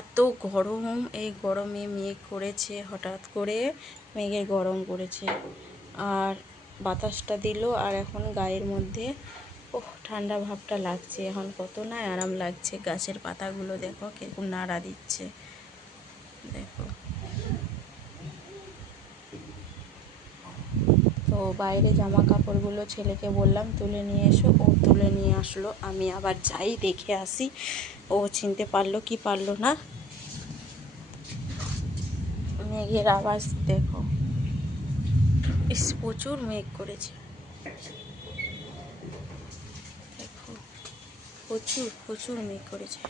এত গরম, এই গরমে মেঘ করেছে, হঠাৎ করে মেঘে গরম করেছে আর বাতাসটা দিল আর এখন গায়ের মধ্যে ঠান্ডা ভাবটা লাগছে। এখন কত না আরাম লাগছে। গাছের পাতাগুলো দেখো কিরকম নাড়া দিচ্ছে, দেখো। তো বাইরে জামা কাপড়গুলো ছেলেকে বললাম তুলে নিয়ে এসো, ও তুলে নিয়ে আসলো। আমি আবার যাই দেখে আসি ও চিনতে পারলো কি পারলো না। মেঘের আওয়াজ দেখো, প্রচুর মেঘ করেছে, দেখো প্রচুর প্রচুর মেঘ করেছে।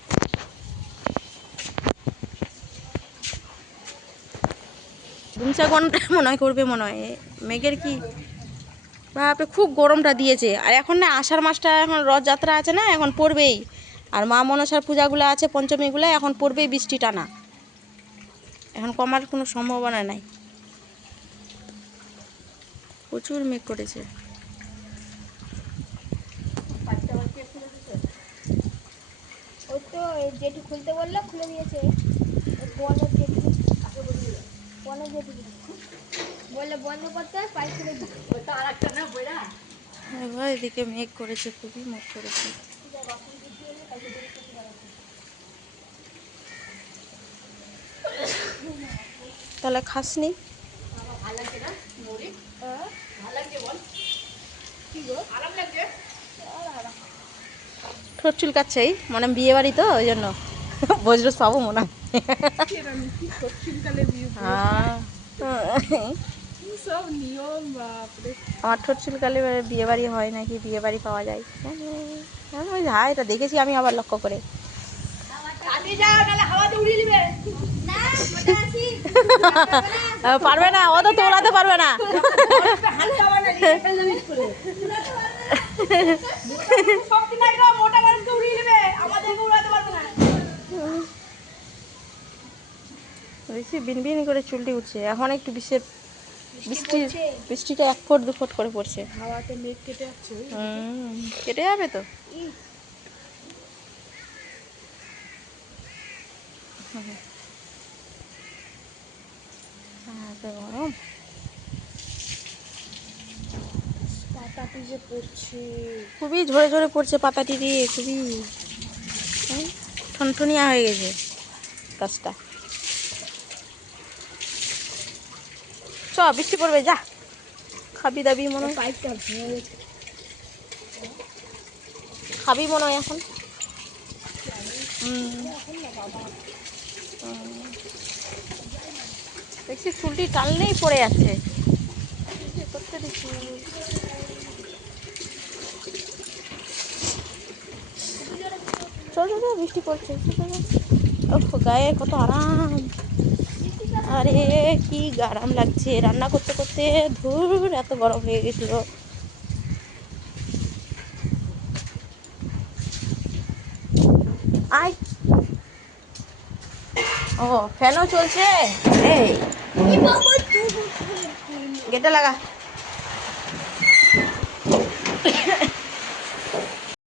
ধুমসা ঘন্টা মনে হয় করবে, মনে হয় মেঘের কি বাপরে খুব গরমটা দিয়েছে। আর এখন না আষাঢ় মাসটা, এখন রথযাত্রা আছে না, এখন পড়বেই। আর মা মনসার পূজাগুলো আছে, পঞ্চমীগুলো এখন পড়বেই বৃষ্টি টানা, এখন কমার কোনো সম্ভাবনা নাই। প্রচুর মেঘ করেছে। ওই তো যেটি খুলতে বললো খুলে দিয়েছে। বললে বন্ধ করতে, পাইপ খুলে দিচ্ছে। আরেকটা না বইরা এবার এদিকে মেঘ করেছে, খুবই মেঘ করেছে। তাহলে খাসনি? ঠোঁট চুলকাচ্ছে, মানে বিয়ে বাড়ি তো ওই জন্য বজ্র পাবো মনে হয়। আমার ঠোঁট চুলকালে বিয়ে বাড়ি হয় নাকি, বিয়ে বাড়ি পাওয়া যায়। হ্যাঁ এটা দেখেছি আমি আবার লক্ষ্য করে। পারবে না, ও তো তোলাতে পারবে না। বেশি বিনবিন করে চুলটি উঠছে এখন, একটু বৃষ্টিটা 1 ফুট 2 ফুট করে পড়ছে। হাওয়াতে মেঘ কেটে যাচ্ছে, কেটে যাবে তো। গরম পাতাটি যে পড়ছে, খুবই ঝরে ঝরে পড়ছে পাতাটি দিয়ে, খুবই ঠনঠনিয়া হয়ে গেছে গাছটা। চ বৃষ্টি পড়বে, যা খাবি দাবি মনে হয়, পাইপটা ভেঙে গেছে। খাবি মনে হয় এখন। দেখছি চুলটি টানলেই পড়ে যাচ্ছে। করতে দেখছি চল চল, বৃষ্টি পড়ছে, গায়ে কত আরাম। আরে কি আরাম লাগছে, রান্না করতে করতে ধুর এত গরম হয়ে গেছিল। আয়, ও ফ্যানও চলছে। এই গেটে লাগা।